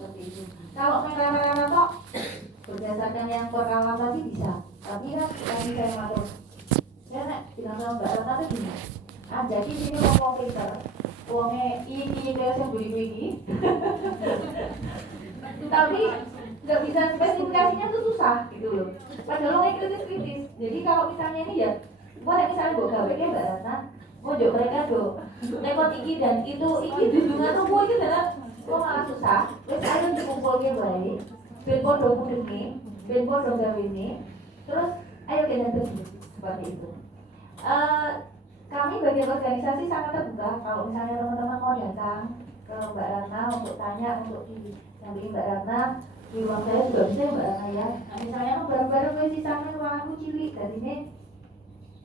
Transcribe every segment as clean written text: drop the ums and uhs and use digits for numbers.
seperti itu. Kalau main rame-rame kok berdasarkan yang perkawan tadi bisa, tapi kan tadi saya ngatur ya nek bilang sama Mbak Rata itu gini, jadi sini ngomong pinter uangnya ini kayak yang beli-beli tapi nggak bisa spesifikasinya tuh susah gitu loh, padahal lo kritis-kritis. Jadi kalau misalnya ini ya boleh misalnya buat gawe kayak Mbak Rata mau jauh mereka do nekot iki dan itu iki dudungan tuh gue gitu lah, gue malah susah. Terus ayo dikumpulnya baik, ben podo mudenge, ben podo gawe ini, terus ayo kita terus seperti itu. Kami bagian organisasi sangat terbuka. Kalau misalnya teman-teman mau datang ke Mbak Ratna untuk tanya, untuk didampingi Mbak Ratna di ruang saya juga bisa Mbak Ratna ya. Nah, misalnya bareng-bareng gue sisanya ruanganku cilik dari ini.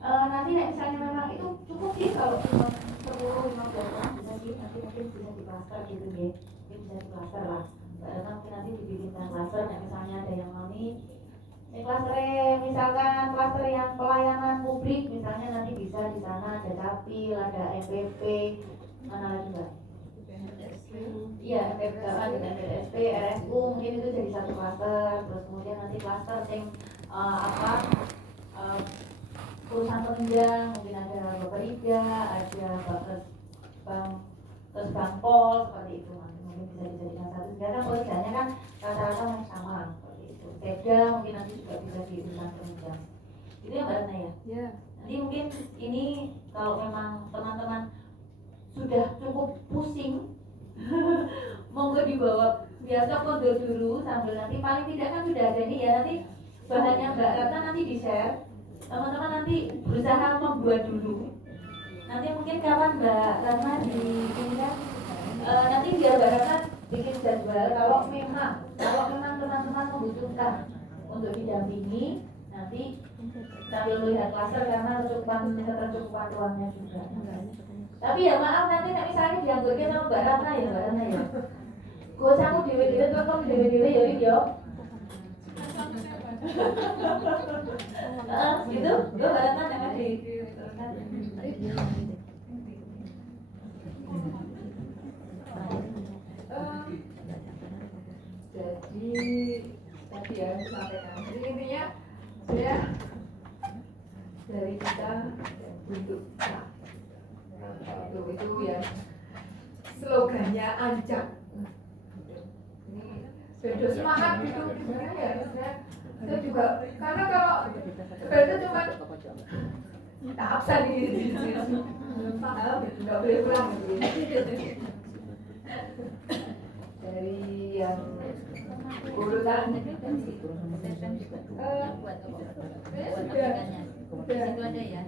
Nanti misalnya memang itu cukup sih kalau cuma 10-15 orang bisa sih, nanti mungkin bisa di cluster gitu ya, mungkin bisa di cluster lah. Karena mungkin nanti dibikinkan cluster, misalnya ada yang mau nih cluster misalkan cluster yang pelayanan publik, misalnya nanti bisa di sana ada Capil, ada MPP, mana lagi Mbak? Iya, MPP, ada MPSP, RSU, mungkin itu jadi satu cluster. Terus kemudian nanti cluster yang perusahaan penunjang, mungkin ada Bapak Ida, ada terus Bangpol, seperti itu mungkin bisa dijadikan satu. Sekarang pekerjaannya kan rata-rata masih sama seperti itu. Sepeda mungkin nanti juga bisa di perusahaan penunjang. Itu ya Mbak Ratna ya? Yeah. Nanti mungkin ini kalau memang teman-teman sudah cukup pusing monggo dibawa biasa kode dulu sambil nanti paling tidak kan sudah ada nih ya, nanti bahannya Mbak Ratna nanti di-share. Teman-teman nanti berusaha membuat dulu. Nanti mungkin kapan Mbak Ratna di ini kan nanti biar Mbak Ratna bikin jadwal. Kalau memang teman-teman membutuhkan untuk didampingi, nanti sambil melihat klaster karena ketercukupan ruangnya juga. Tapi ya maaf nanti misalnya dianggurkan sama Mbak Ratna ya Mbak Ratna ya. Gue sanggup dewe-dewe tuh kok dewe-dewe ya yo. Gitu, gue Ratna jangan di. Jadi tadi ya sampaikan. Jadi intinya saya dari kita bentuk itu ya slogannya Anjak. Ini beda semangat gitu sebenarnya ya. Saya juga karena kalau beda cuma kita absen gitu. Paham? Nggak boleh pulang gitu. Dari yang urutan sudah ada ya.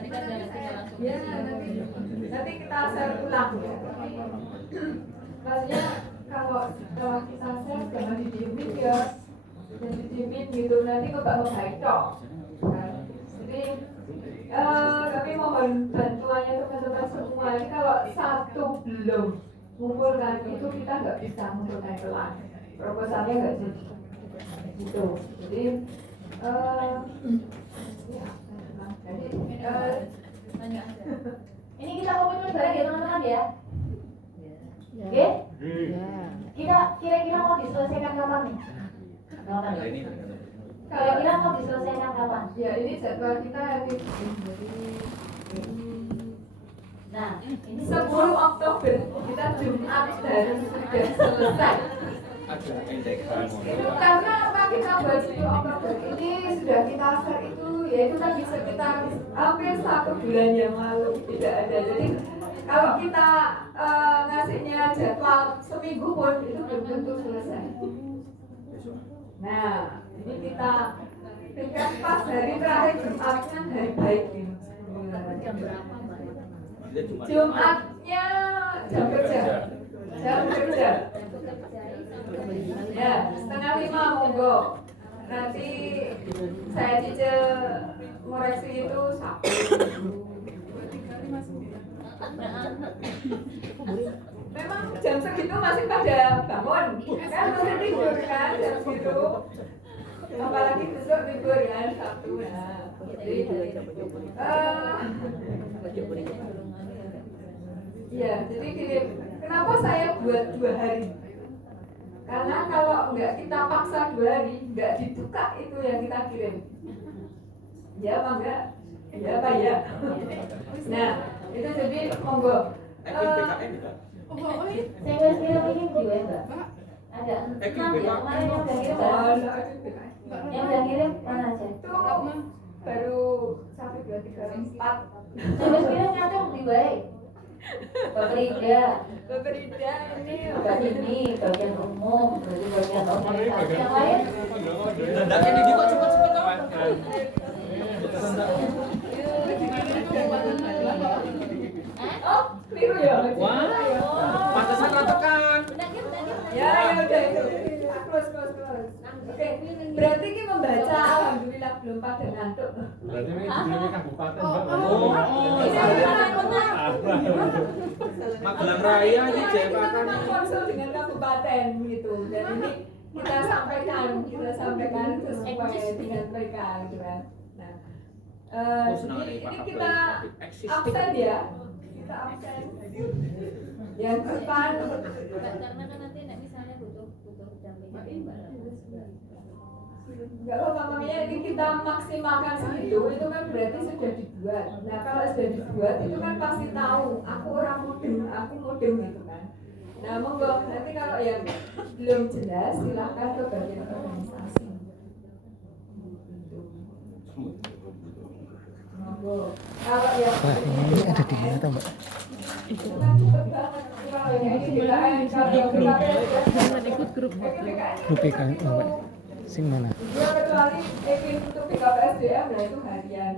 Mereka langsung nanti kita share ulang ya. Maksudnya kalau kita share jangan didiemin ya, jangan didiemin gitu, nanti kok gak membaik dong. Jadi kami mohon bantuannya teman-teman semua. Ini kalau satu belum mengumpulkan itu kita nggak bisa mengumpulkan kelas, proposalnya nggak jadi gitu. Jadi ini kita komitmen bareng ya teman-teman ya. Oke? Kita kira-kira mau diselesaikan kapan nih? Kalau kira mau diselesaikan kapan? Ya ini jadwal kita hari nah, ini 10 Oktober kita Jumat dan sudah selesai. Itu karena apa kita buat 10 Oktober ini sudah kita share itu yaitu tadi sekitar hampir 1 bulan yang lalu tidak ada. Jadi kalau kita ngasihnya jadwal seminggu pun itu belum tentu selesai. Nah, ini kita tingkat pas hari terakhir Jumatnya hari baik ini. Jumatnya jam kerja. Ya, 4:30 monggo. Nanti saya cicil ngoreksi itu Sabtu. Memang jam segitu masih pada bangun, kan masih tidur kan jam segitu. Apalagi besok libur kan Sabtu ya. Iya, jadi gini, kenapa saya buat 2 hari? enggak kita paksa 2 hari, enggak dibuka itu yang kita kirim. Ya apa enggak? Ya apa ya? Nah, itu jadi monggo. Saya wes kirim ini juga ya Mbak. Ada 6 ya kemarin yang udah kirim Mbak. Yang udah kirim mana aja? Tuh baru 1, 2, 3, 4. Saya wes kirim nyatong di baik. Bapak Rida ini ini bagian umum, berarti bagian organisasi yang lain. Tandanya di kok cepet-cepet toh. Oh, keliru ya? Wah, pantesan tekan. Ya udah itu. Close. Oke, berarti ini membaca alhamdulillah belum pada ngantuk. Berarti ini judulnya kabupaten Mbak. Magelang Raya ini jembatan. Konsul dengan kabupaten gitu. Dan ini kita sampaikan sesuai dengan mereka gitu kan. Nah, ini kita absen ya. Kita absen. Yang depan Karena kan nanti misalnya butuh dampingan enggak apa namanya ini kita maksimalkan segitu itu kan berarti sudah dibuat. Nah kalau sudah dibuat itu kan pasti tahu aku orang mudeng gitu kan. Nah monggo nanti kalau yang belum jelas silahkan ke bagian organisasi. Monggo. Kalau yang ini ada di mana Mbak? kalau yang ini kalau yang ikut grup PKN Mbak. Sing mana? kecuali event untuk PKPSDM nah itu harian.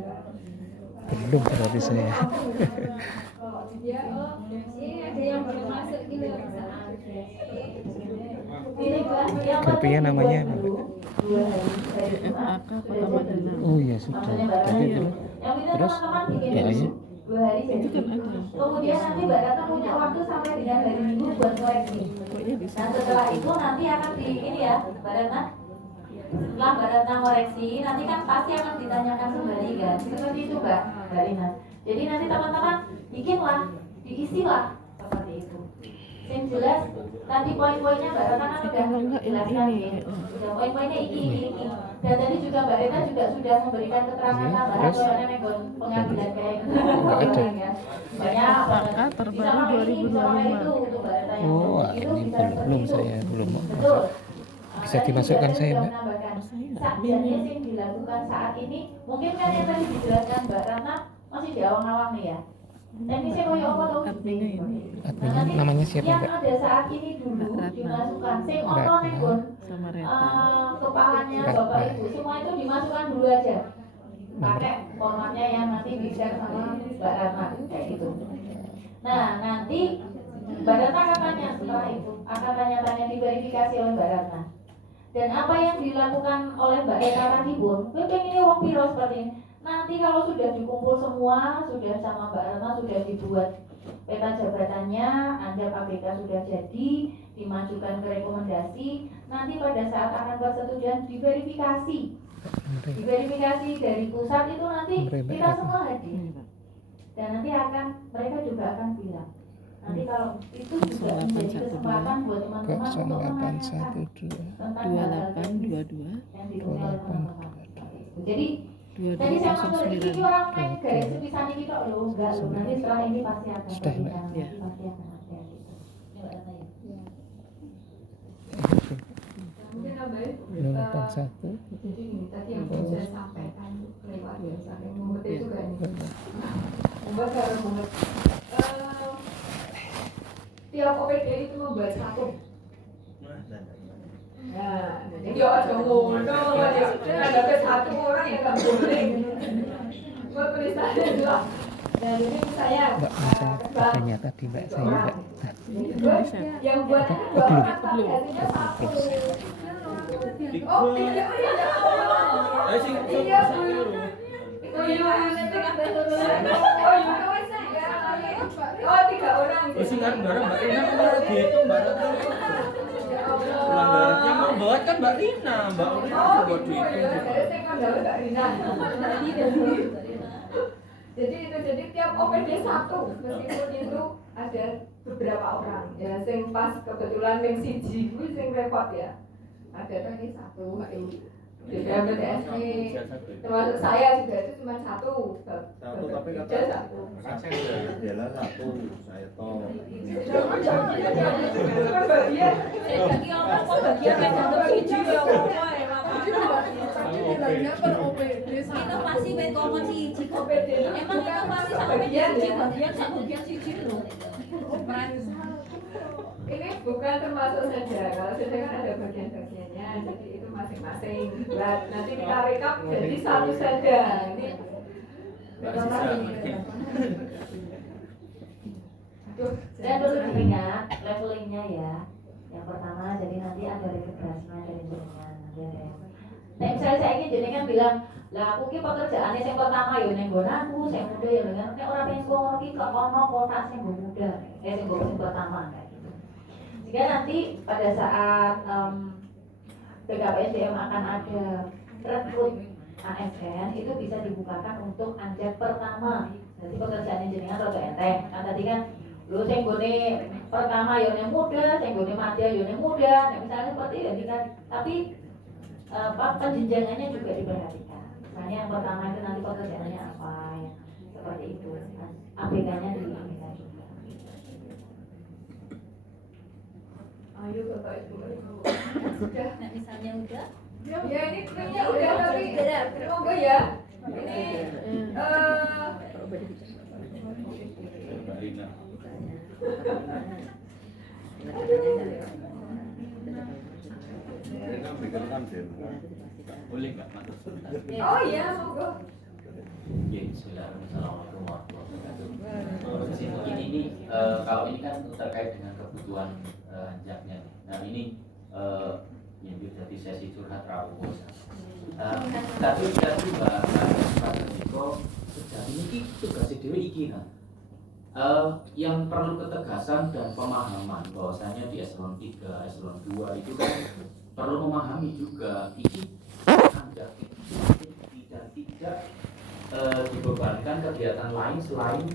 Belum berarti saya. ini ada yang belum masuk gitu Grupnya namanya apa Mbak? Oh iya sudah. Jadi terus doanya 2 hari jadi. Kemudian nanti Mbak Ratna punya waktu sampai dengan hari Minggu buat koreksi. Nah setelah itu nanti akan di ini ya Mbak Ratna. Setelah Mbak Ratna koreksi, nanti kan pasti akan ditanyakan kembali kan. Seperti itu Mbak Rina. Jadi nanti teman-teman bikinlah, diisilah seperti itu. Yang jelas tadi poin-poinnya Mbak Ratna kan sudah jelaskan ya. Sudah poin-poinnya ini. Dan tadi juga Mbak Rina juga sudah memberikan keterangan tambahan soalnya nego pengambilan kayak gitu. Banyak banget. terbaru 2025. oh ini belum saya belum. Betul. Bisa dimasukkan saya Mbak? Jadi yang dilakukan saat ini mungkin kan yang tadi dijelaskan Mbak Ratna masih di awang-awang nih ya. Teknisnya kayak apa tuh? Adminnya namanya siapa Yang Mbak? ada saat ini dulu dimasukkan sing ono nego kepalanya Bapak Ibu semua itu dimasukkan dulu aja. Pakai formatnya yang nanti di-share sama Mbak Ratna kayak gitu. Nah, nanti Mbak Ratna akan tanya setelah itu, akan tanya-tanya diverifikasi oleh Mbak Ratna. Dan apa yang dilakukan oleh Mbak Eka tadi pun, gue pengen wong piro seperti ini. Nanti kalau sudah dikumpul semua, sudah sama Mbak Ratna sudah dibuat peta jabatannya, anjap ABK sudah jadi, dimajukan ke rekomendasi, nanti pada saat akan persetujuan diverifikasi. Diverifikasi dari pusat itu nanti kita semua hadir. Dan nanti mereka juga akan bilang. Nanti kalau itu juga menjadi kesempatan buat teman-teman untuk menanyakan tentang hal-hal yang dipunya oleh teman-teman. Jadi tadi saya maksud ini orang main garis tulisan ini kok loh, enggak loh. Nanti setelah ini pasti akan berbicara, pasti akan ada gitu. mungkin nambahin 081 jadi ini tadi yang saya sampaikan lewat ya saking mumetnya juga nih mumet harus mumet tiap OPD itu membuat satu nah jadi ada ngono ada ke satu orang yang nggak boleh buat tulisannya juga dan ini saya Mbak misalnya katanya tadi Mbak saya Mbak yang buat itu 2 orang tapi hasilnya 1 oh tidak iya Bu oh iya nanti kita oh iya oh 3 orang Terus bareng Mbak Rina kan kalau gitu Mbak Ratna. Pelanggarannya mau buat kan Mbak Rina, Mbak Rina oh buat gitu itu. ya jadi saya kan dapat Mbak Rina jadi tiap OPD 1 meskipun itu ada beberapa orang ya sing pas kebetulan yang siji kuwi sing repot ya ada kan ini satu BPM PTS ini termasuk saya juga itu cuma satu tapi kata satu Bella satu, saya toh. bagian Bagi orang kok bagian kayak jatuh siji ya kok inovasi ben common siji kok. OPD itu Emang inovasi sak bagian siji ya. bagian sak bagian siji lho. Ini bukan termasuk saja, kalau saja kan ada bagian-bagiannya, jadi itu masing-masing. Nanti kita rekap jadi satu saja. Ini aduh, Dan perlu diingat levelingnya ya. Yang pertama jadi nanti ada regenerasinya dari jenengan. Nek saya ingin jenengan bilang, lah aku ki pekerjaannya yang pertama yo ning nggon aku, sing muda ya dengan nek ora pengen wong iki kok ono kota sing muda, sing pertama kayak gitu. Sehingga nanti pada saat BKPSDM akan ada rekrut ASN itu bisa dibukakan untuk anjak pertama. Jadi pekerjaannya jenengan rada enteng. Kan tadi kan lu sing gone pertama yo ning muda, sing gone madya yo ning muda. Nah, misalnya seperti itu kan. Tapi penjenjangannya juga diperhatikan. Misalnya yang pertama itu nanti pekerjaannya apa ya, seperti itu. ABK-nya diperhatikan juga. ayo Bapak Ibu. Sudah. Nah, misalnya udah Ya ini kayaknya udah tapi monggo ya. Ini Mbak Rina. Ini kan berikan demo. Boleh nggak masuk sebentar? oh iya monggo. Ya, Bismillahirrahmanirrahim warahmatullahi wabarakatuh. Di sini ini kalau ini kan terkait dengan kebutuhan anjaknya. Nah ini yang jadi sesi curhat Rabu. Tapi Mbak Jiko sejauh ini tugas dewi iki nah. Yang perlu ketegasan dan pemahaman bahwasanya di eselon 3, eselon 2 itu kan perlu memahami juga ini anjak tidak dibebankan kegiatan lain selain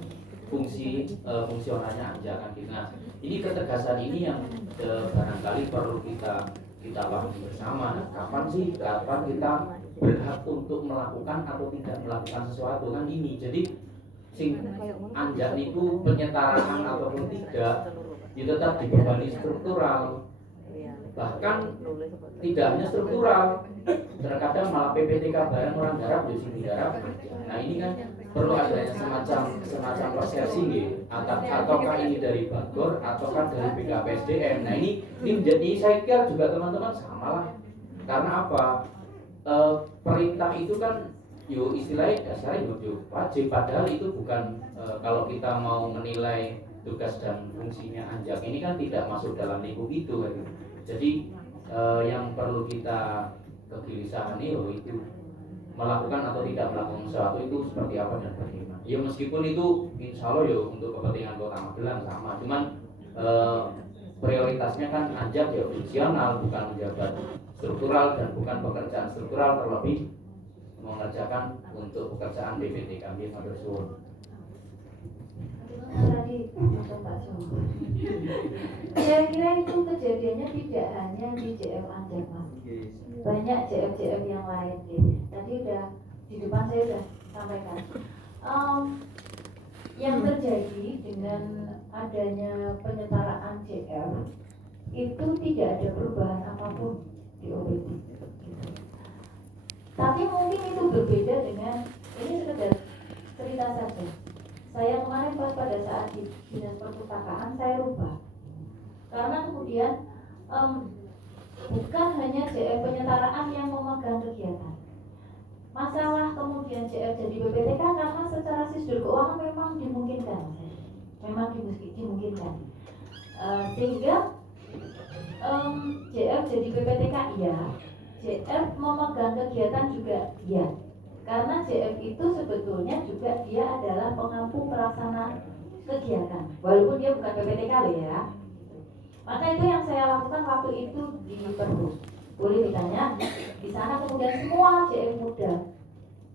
fungsionalnya anjakan gitu. Nah, ini ketegasan ini yang barangkali perlu kita pahami bersama. Kapan kita berhak untuk melakukan atau tidak melakukan sesuatu kan ini. Jadi sing anjak itu penyetaraan ataupun tidak itu tetap dibebani struktural. Bahkan tidak hanya struktural, terkadang malah PPTK barang orang garap jadi sing garap. Nah ini kan perlu adanya semacam persepsi gitu. Ataukah ini dari Bagor ataukah dari BKPSDM. Nah ini menjadi saya kira juga teman-teman sama lah. Karena apa? Perintah itu kan yo istilahnya dasarnya yo wajib, padahal itu bukan kalau kita mau menilai tugas dan fungsinya anjak ini kan tidak masuk dalam lingkup itu gitu. Jadi yang perlu kita kegelisahan itu melakukan atau tidak melakukan sesuatu itu seperti apa dan bagaimana. Ya meskipun itu insya Allah ya untuk kepentingan Kota Magelang sama, cuman prioritasnya kan anjak ya fungsional, bukan menjabat struktural dan bukan pekerjaan struktural, terlebih mengerjakan untuk pekerjaan BPT kami Matur suwun. Tadi untuk Pak Joko. Saya kira itu kejadiannya tidak hanya di JM Anjak Mas. Banyak JM-JM yang lain gitu. Tadi udah di depan saya udah sampaikan. Yang terjadi dengan adanya penyetaraan JM itu tidak ada perubahan apapun di OPD. Tapi mungkin itu berbeda dengan ini sekedar cerita saja. Saya kemarin pas pada saat di dinas perpustakaan saya rubah karena kemudian bukan hanya JF penyetaraan yang memegang kegiatan. Masalah kemudian JF jadi BPTK karena secara sistem keuangan memang dimungkinkan, sehingga JF jadi BPTK iya, JF memegang kegiatan juga iya. Karena JF itu sebetulnya juga dia adalah pengampu pelaksana kegiatan, walaupun dia bukan PPTK ya. Maka itu yang saya lakukan waktu itu di Perhus. Boleh ditanya, di sana kemudian semua JF muda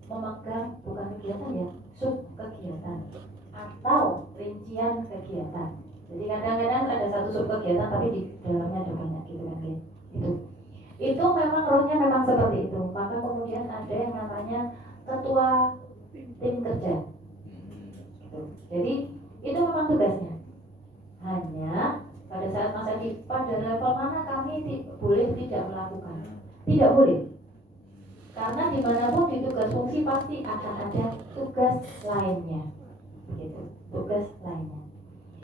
memegang bukan kegiatan ya, sub kegiatan atau rincian kegiatan. Jadi kadang-kadang ada satu sub kegiatan tapi di dalamnya ada banyak gitu kan. Itu itu memang rohnya memang seperti itu. Maka kemudian ada yang namanya ketua tim kerja. Jadi itu memang tugasnya. Hanya pada saat masa pada level mana kami boleh tidak melakukan. Tidak boleh. Karena dimanapun di tugas fungsi pasti akan ada tugas lainnya. Begitu, tugas lainnya.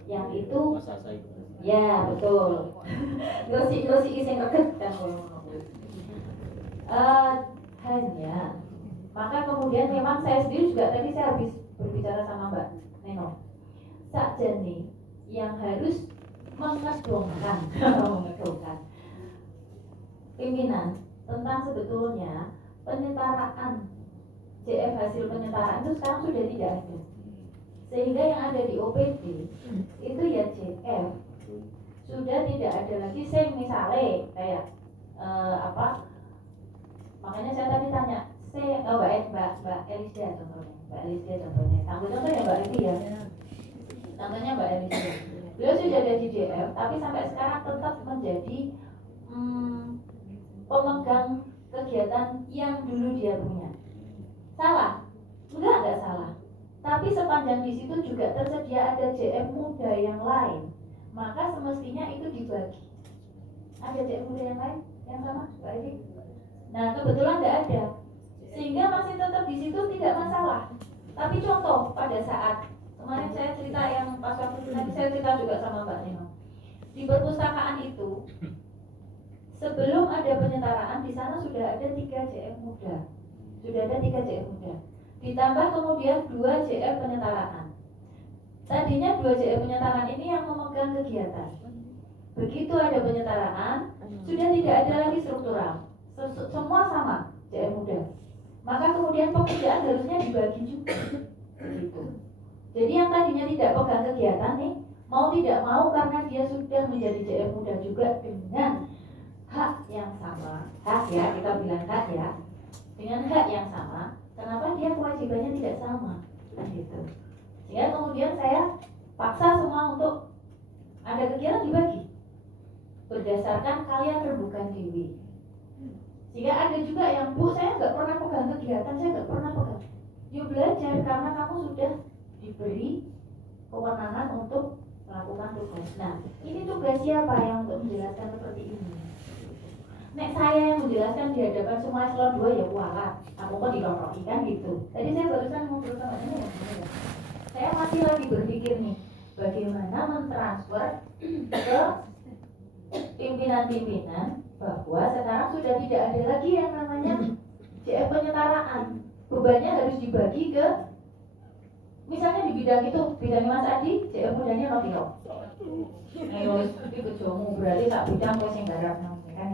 Yang itu Masa saya ya betul. Terus iseng reget kan hanya maka kemudian memang saya sendiri juga tadi saya habis berbicara sama Mbak Neno. Sakjane yang harus mengedongkan pimpinan tentang sebetulnya penyetaraan JF hasil penyetaraan itu sekarang sudah tidak ada. Sehingga yang ada di OPD itu ya JF sudah tidak ada lagi sing misalnya kayak makanya saya tadi tanya Mbak Elisha contohnya sambil contoh ya Mbak Evi ya contohnya Mbak Elisha beliau sudah ada di JF tapi sampai sekarang tetap menjadi pemegang kegiatan yang dulu dia punya. Salah? Enggak salah. Tapi sepanjang di situ juga tersedia ada JF muda yang lain, maka semestinya itu dibagi. Ada JF muda yang lain yang sama, Mbak Evi? Nah kebetulan tidak ada, sehingga masih tetap di situ tidak masalah. Tapi contoh pada saat kemarin saya cerita yang pas waktu nanti saya cerita juga sama Mbak Nino di perpustakaan itu. Sebelum ada penyetaraan di sana sudah ada 3 JF muda, ditambah kemudian 2 JF penyetaraan. Tadinya 2 JF penyetaraan ini yang memegang kegiatan. Begitu ada penyetaraan, sudah tidak ada lagi struktural, semua sama JF muda. Maka kemudian pekerjaan harusnya dibagi juga. Gitu. Jadi yang tadinya tidak pegang kegiatan nih, mau tidak mau karena dia sudah menjadi JF muda juga dengan hak yang sama, hak ya, kita bilang hak ya, dengan hak yang sama, kenapa dia kewajibannya tidak sama, kan gitu. Sehingga kemudian saya paksa semua untuk ada kegiatan dibagi berdasarkan kalian rembukan diri. Sehingga ada juga yang Bu, saya nggak pernah pegang kegiatan, saya nggak pernah pegang. Yuk belajar karena kamu sudah diberi kewenangan untuk melakukan tugas. Nah, ini tugas siapa yang untuk menjelaskan seperti ini? Nek saya yang menjelaskan di hadapan semua eselon 2 ya kualat, aku kok diloroki kan gitu. Tadi saya barusan ngobrol sama ini ya. Saya masih lagi berpikir nih, bagaimana mentransfer ke pimpinan-pimpinan bahwa sekarang sudah tidak ada lagi yang namanya JF penyetaraan. Bebannya harus dibagi ke, misalnya di bidang itu, bidangnya Mas Adi, JF mudanya Novio. Ayo, itu kejomu berarti tak bidang kok sing garap kan.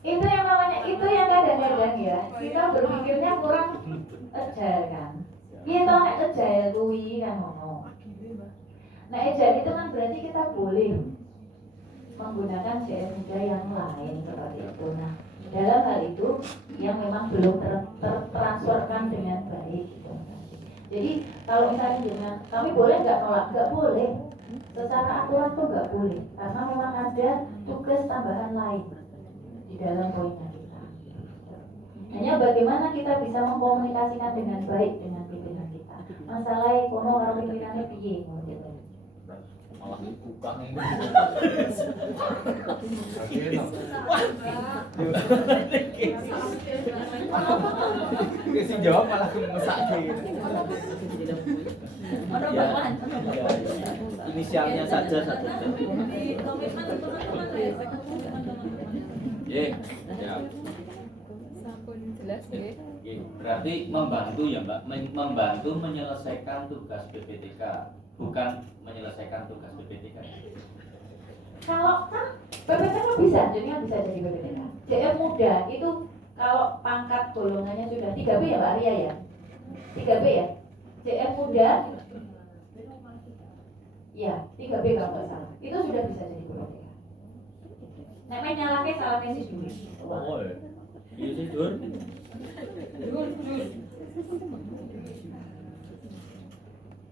Itu yang namanya, itu yang kadang-kadang ya kita berpikirnya kurang agile kan. Kita nek agile kuwi kan ngono. Nah agile itu kan berarti kita boleh menggunakan JF muda yang lain seperti itu. Nah dalam hal itu yang memang belum tertransferkan dengan baik gitu. Jadi kalau misalnya dengan kami boleh nggak nolak? Nggak boleh. Secara aturan tuh nggak boleh karena memang ada tugas tambahan lain di dalam poinnya kita. Hanya bagaimana kita bisa mengkomunikasikan dengan baik dengan pimpinan kita. Masalah kono karo pimpinannya piye gitu. malah dibuka nih. Kasih jawab malah kemesak gitu. Inisialnya saja satu. Ya. Berarti membantu ya Mbak, membantu menyelesaikan tugas BPTK, bukan menyelesaikan tugas BPTK. Kalau kan BPTK bisa, jadinya bisa jadi BPTK. JF muda itu kalau pangkat golongannya sudah 3B ya Mbak Arya ya? 3B ya? JF muda ya, 3B kalau nggak salah. Itu sudah bisa jadi BPTK. Nek nyalake salahnya sih dulu. Oh, iya sih Dur.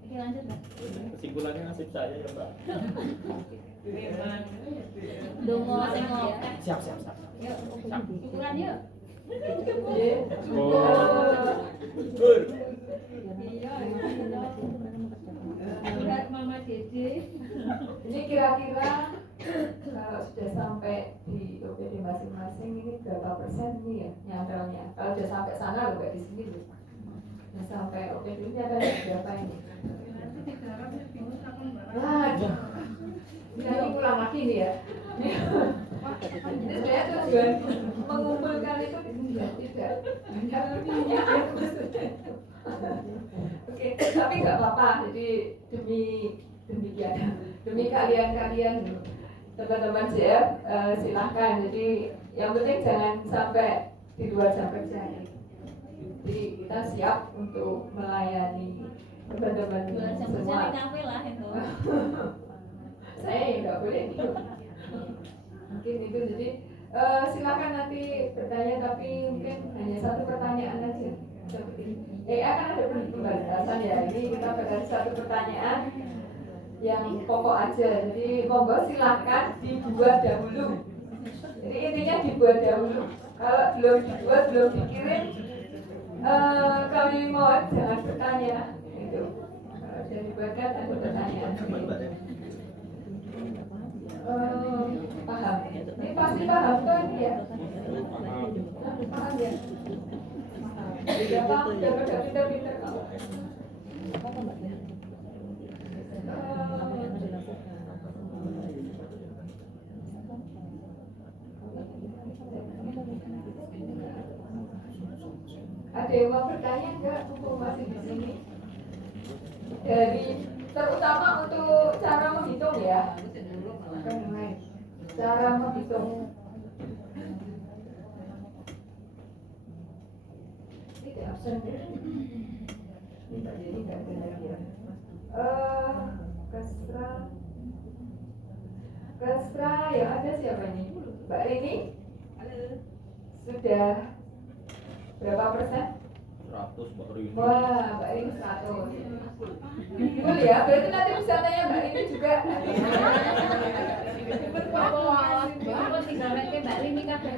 Oke, lanjut Mbak. Kesimpulannya nasib saya ya Mbak. Dongo sing ngokeh. Siap. Yuk, syukuran yuk. Gur. Buat Mama Dede. Ini kira-kira kalau sudah sampai di OPD masing-masing ini berapa persen ini ya nyantelnya? Kalau sudah sampai sana loh, nggak di sini loh. Nah, sampai OPD ini ada berapa ini? Nah, ini pulang lagi nih ya. Ini sebenarnya tujuan mengumpulkan itu tidak lebihnya. Oke, tapi nggak apa-apa. Jadi demi kalian teman-teman CF, silahkan. Jadi yang penting jangan sampai di luar jam kerja. Jadi kita siap untuk melayani teman-teman Buat jam kerja semua. di kafe lah itu. Saya nggak boleh gitu. Mungkin itu jadi silakan nanti bertanya, tapi mungkin hanya satu pertanyaan aja seperti ini. Akan ada pembahasan ya. Ini kita pada satu pertanyaan yang pokok aja. Jadi monggo silakan dibuat dahulu. Jadi intinya dibuat dahulu. Kalau belum dibuat, belum dikirim, kami mohon jangan bertanya. Itu. Kalau sudah dibuatkan ada pertanyaan. Paham. Ini pasti paham kan ya? Paham ya? Tidak paham, tidak pintar-pintar kamu. Ada yang mau bertanya enggak? Mumpung masih di sini. Dari terutama untuk cara menghitung ya. Cara menghitung. Tidak absen. Tidak jadi nggak benar ya. Kesra yang ada siapa ini? Mbak Rini? Sudah berapa persen? 100 Mbak Rini. Wah, Mbak Rini 100. Betul ya, berarti nanti bisa tanya Mbak Rini juga. Aku tinggal ke Mbak Rini kabeh.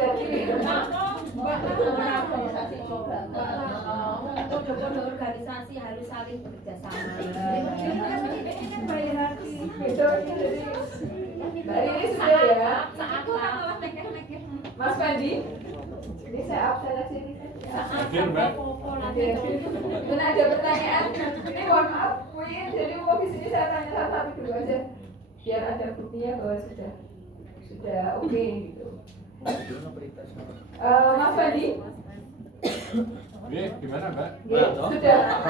Jadi, organisasi program. Kode-kode organisasi harus saling bekerja sama. betul jadi Mbak Rini sudah ya. Saat nekeh-nekeh. Mas Fandi, ini saya absen aja ini. Dan ada pertanyaan, ini mohon maaf, Win, jadi mau di sini saya tanya satu dulu aja, biar ada buktinya bahwa sudah oke gitu. Mas Fandi, Gimana Mbak? sudah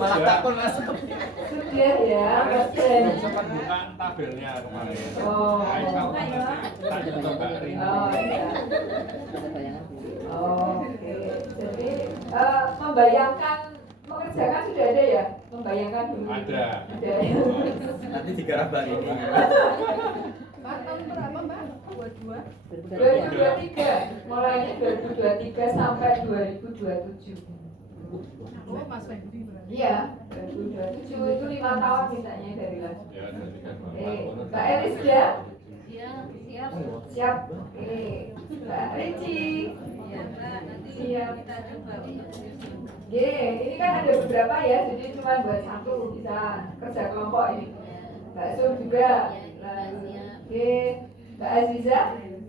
Malah takut langsung. sudah ya, absen. Sempat buka tabelnya kemarin. Oh, Tanya ke Mbak Rini. oh iya. Oke, jadi membayangkan mengerjakan sudah ada ya? Membayangkan dulu. Ada. Ada ya. Nanti digarap Mbak ini. Tahun berapa Mbak? 2023. Mulainya 2023 sampai 2027. Oh, Mas Fendi berarti. Iya, 2027 itu 5 tahun mintanya dari lalu. Ya, dari kan. Oke, Mbak Elis ya? Iya, siap. Siap. Oke, Mbak Ricci. Iya, Mbak. Nanti Siap. kita coba. Oke, ini kan ada beberapa ya, jadi cuma buat satu bisa kerja kelompok ini. Mbak Sur juga. Lalu, oke, Mbak Aziza.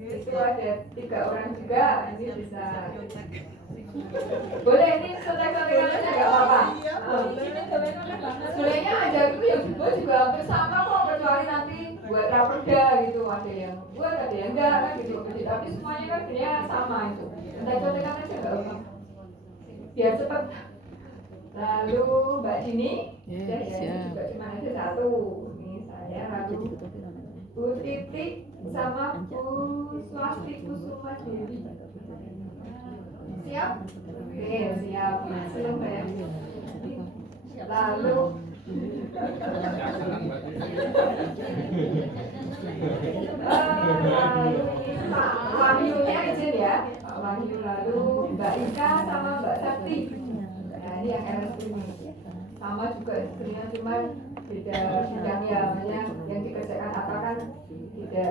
Itu ada 3 orang juga, ini bisa. Boleh ini sotek-sotekan aja nggak apa-apa. Sebenarnya ajar itu yang dibuat juga hampir sama kok, kecuali nanti buat raperda gitu, ada yang buat, ada yang enggak kan gitu. Tapi semuanya kan sebenarnya sama itu. Sotek-sotekan aja nggak apa-apa. Biar cepat. Lalu Mbak Dini, ya, juga cuma ada 1. Ini saya lalu Bu Titi sama Bu Swasti Kusuma Dewi. Siap? Oke, siap. Siap ya. Lalu lalu ini Pak Wahyunya izin ya. Pak Wahyu lalu Mbak Ika sama Mbak Sakti. Nah ini yang RS ini sama juga istrinya, cuma beda bidangnya, makanya yang dikerjakan apa kan beda.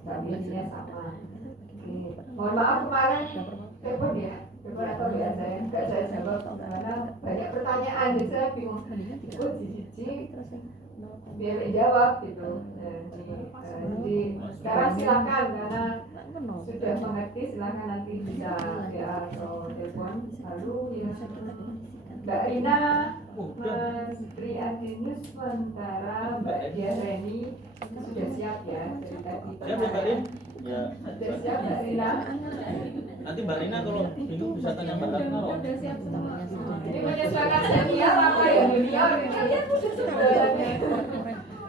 Mbak Ininya sama. Oke. Mohon maaf kemarin telepon ya, telepon atau WA saya nggak saya jawab karena banyak pertanyaan, jadi saya bingung. Itu Cici biar jawab gitu. Jadi sekarang silakan karena sudah mengerti, silakan nanti bisa ya atau telepon. Lalu ya, Mbak Rina, Mas Tri Adinus, sementara Mbak Diareni sudah siap ya dari tadi. Siap ya Mbak Rin? Ya. Sudah siap Mbak Rina? Nanti Mbak Rina kalau bingung bisa tanya Mbak Ratna loh. Ini menyesuaikan senior apa ya junior ini?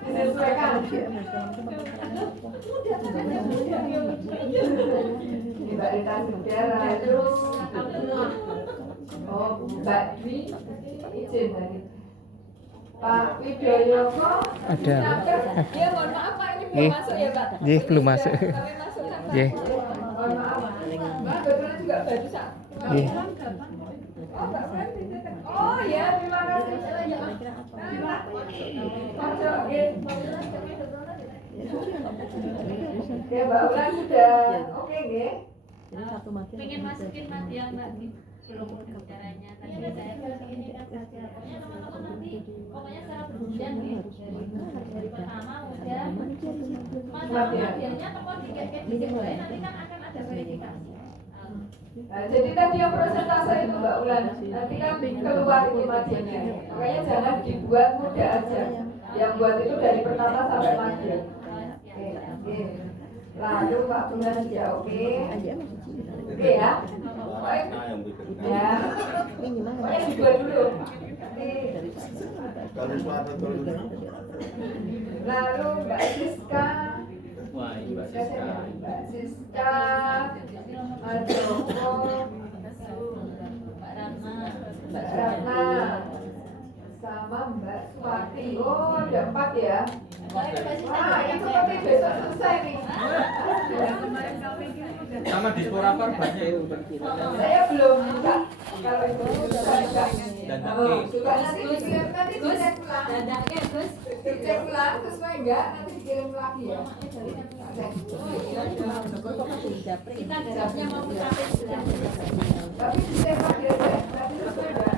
Disesuaikan. Ini Mbak Rita sudah, terus oh Mbak Dwi izin tadi. Pak Widoyoko Ada. ya mohon maaf Pak ini belum masuk ya Pak. Belum masuk. Kami masuk kan. Mohon maaf. Mbak kebetulan juga baru sak. Oh Mbak Fran. Oh ya terima kasih. Masuk ya. Ya Mbak Ulan sudah oke nggih. Pengen masukin Nadia Mbak di belum caranya. Tadi saya ini kan saja. Pokoknya teman-teman nanti pokoknya secara berjenjang nih dari pertama udah Nadianya telepon dikit-dikit di situ nanti kan akan ada verifikasi. Nah, jadi tadi yang persentase itu Mbak Ulan, nanti kan keluar informasinya. Makanya jangan dibuat mudah aja. Yang buat itu dari pertama sampai madya. Oke. Lalu Pak Bulan sudah oke. Oke ya. Baik. Ya. Pokoknya dibuat dulu. Lalu Mbak Siska. Wah, ini Mbak Siska. Mbak Siska, Mas Joko, Mbak Ratna, sama Mbak Swati. Oh, ada 4 ya. Wah, ini seperti besok selesai nih. Sama disporapar banyak itu. Saya belum buka. Kalau itu sudah enggak. Dan Sudah nanti dikirim, nanti dicek ulang. Dadaknya Gus. Dicek ulang, sesuai enggak, nanti dikirim lagi ya. Kita garapnya mau mencapai 9. Tapi dicek lagi aja, tapi sesuai enggak.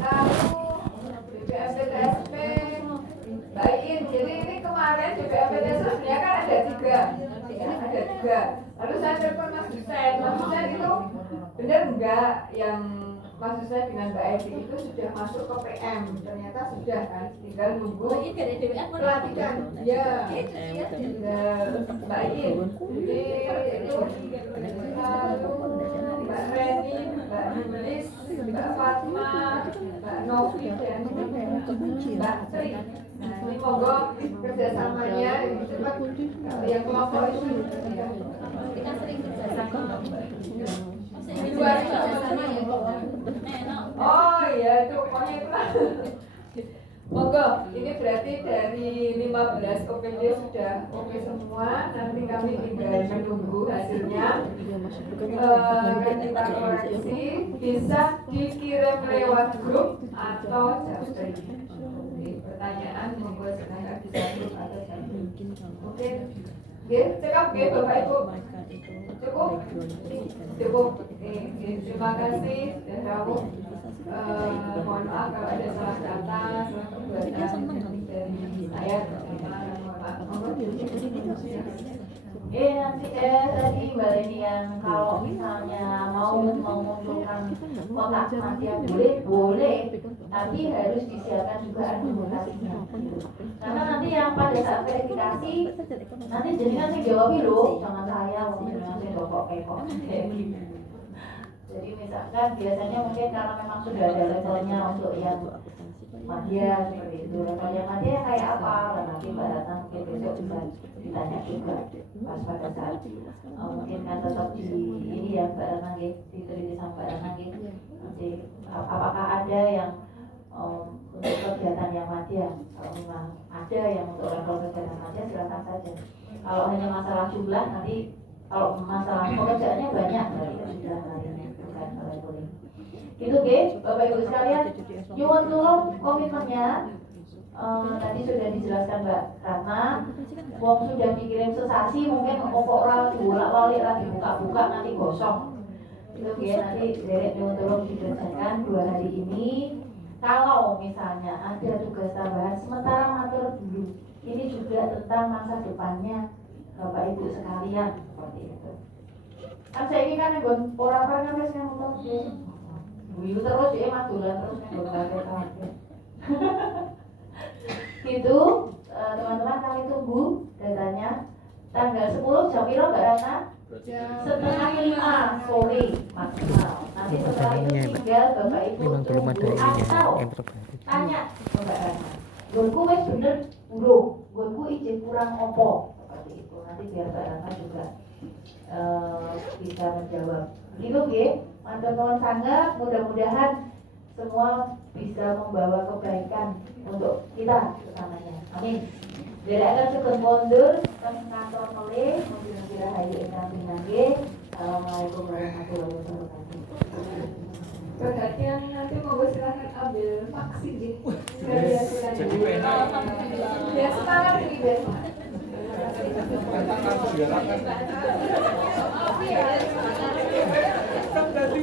Lalu BPMPTSP baik, jadi ini kemarin BPMPTSP sebenarnya kan ada 3. Lalu saya telepon Mas Hussein itu benar enggak yang Mas Hussein dengan Mbak Edi itu sudah masuk ke PM? Ternyata sudah kan, tinggal nunggu pelatihan. Ya, Mbak Edi. Jadi itu lalu Mbak Reni, Mbak Nulis, Mbak Fatma, Mbak Novi dan Mbak Tri. Nah, ini monggo kerjasamanya cepat yang kelompok itu ya. Kita sering kerjasama. Di luar kerjasama ya. Oh iya itu pokoknya itulah. Monggo, ini berarti dari 15 OPD sudah oke semua. Nanti kami tinggal menunggu hasilnya. Kita koreksi, bisa dikirim lewat grup atau japri. Pertanyaan monggo silahkan bisa grup atau japri. Oke, cekap Bapak Ibu. Cukup. Terima kasih dan kamu. Mohon maaf kalau ada salah kata, salah pembuatan dari saya. Nanti tadi Mbak Leni yang kalau misalnya mau mengumpulkan kotak Nadia boleh, tapi harus disiapkan juga argumentasinya. Karena nanti yang pada saat verifikasi nanti jadinya saya jawab loh, jangan saya ngomongnya saya pokok. Jadi misalkan biasanya mungkin karena memang sudah ada levelnya untuk yang Nadia seperti itu. Level yang Nadia kayak apa? Dan nanti Mbak Ratna mungkin besok bisa ditanya juga pas pada saat mungkin kan tetap di ini ya Mbak Ratna diteliti sama Mbak Ratna nanti apakah ada yang untuk kegiatan yang Nadia? Kalau memang ada yang untuk level kegiatan Nadia silakan saja. Kalau hanya masalah jumlah nanti Kalau masalah pekerjaannya banyak berarti sudah lainnya bukan oleh. Gitu Bapak Ibu sekalian, nyuwun tulung komitmennya. Tadi sudah dijelaskan Mbak Ratna, wong sudah dikirim sesasi mungkin pokok ora dibolak-balik ora dibuka-buka nanti gosong. Itu nanti derek nyuwun tulung dikerjakan 2 hari ini. Kalau misalnya ada tugas tambahan sementara matur dulu. Ini juga tentang masa depannya Bapak Ibu sekalian seperti itu. Kan saya ini kan orang-orang kan wis ngomong guyu terus ya Mas dolan terus nek kafe. Gitu, teman-teman kami tunggu datanya tanggal 10 jam piro Mbak Ratna? Setengah 5 sore maksimal. Nanti setelah itu tinggal Bapak Ibu Memang belum ada tunggu ininya atau yang terbaru. tanya ke Mbak Ratna. Gonku wis bener belum? Gonku izin kurang opo? Seperti itu. Nanti biar Mbak Ratna juga bisa menjawab. Gitu Mantan nuwun sangat, mudah-mudahan semua bisa membawa kebaikan untuk kita utamanya. Amin. Bila akan sugeng kondur kami kantor melih mugi-mugi rahayu ingkang pinanggih. Assalamualaikum warahmatullahi wabarakatuh. Perhatian nanti mau silahkan ambil vaksin deh. Jadi enak. Ya semangat ini deh. Kan tadi